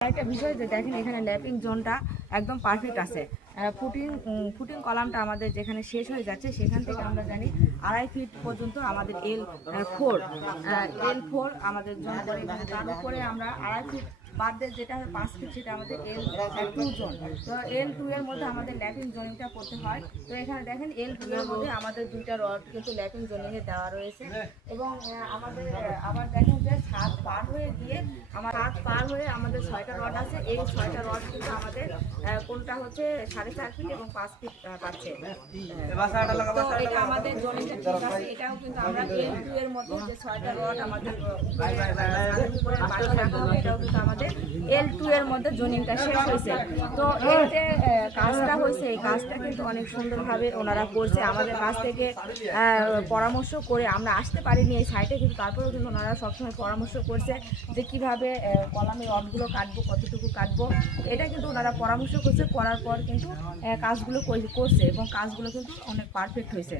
একটা বিষয় যে দেখেন এখানে ল্যাপিং জোনটা একদম পারফেক্ট আছে। ফুটিং ফুটিং কলামটা আমাদের যেখানে শেষ হয়ে যাচ্ছে, সেখান থেকে আমরা জানি আড়াই ফিট পর্যন্ত আমাদের এল ফোর এল ফোর আমাদের জোন করে এবং তার উপরে আমরা আড়াই ফিট বাদ দিয়ে যেটা হয় পাঁচ ফিট সেটা আমাদের এল টু জোন। তো এল টু এর মধ্যে আমাদের ল্যাপিং জোনিংটা করতে হয়। তো এখানে দেখেন এল টু এর মধ্যে আমাদের দুইটা রড কিন্তু ল্যাপিং জোনিংয়ে দেওয়া রয়েছে। এবং আমাদের আবার দেখেন যে সাত গিয়ে আমার সাত পার হয়ে আমাদের ছয়টা রড আছে। এই ছয়টা রড কিন্তু আমাদের কোনটা হচ্ছে সাড়ে চার ফিট এবং পাঁচ ফিট পাচ্ছে। এটা আমাদের ঠিক আছে, এটাও কিন্তু আমরা যে ছয়টা রড আমাদের এটাও কিন্তু আমাদের এল টু এর মধ্যে জমিনটা শেষ হয়েছে। তো যে কাজটা হয়েছে। এই কাজটা কিন্তু অনেক সুন্দরভাবে ওনারা করছে। আমাদের কাছ থেকে পরামর্শ করে আমরা আসতে পারিনি এই সাইটে কিন্তু তারপরেও কিন্তু ওনারা সবসময় পরামর্শ করছে যে কীভাবে কলামের রডগুলো কাটবো, কতটুকু কাটবো। এটা কিন্তু ওনারা পরামর্শ করছে, করার পর কিন্তু কাজগুলো করে- করছে এবং কাজগুলো কিন্তু অনেক পারফেক্ট হয়েছে।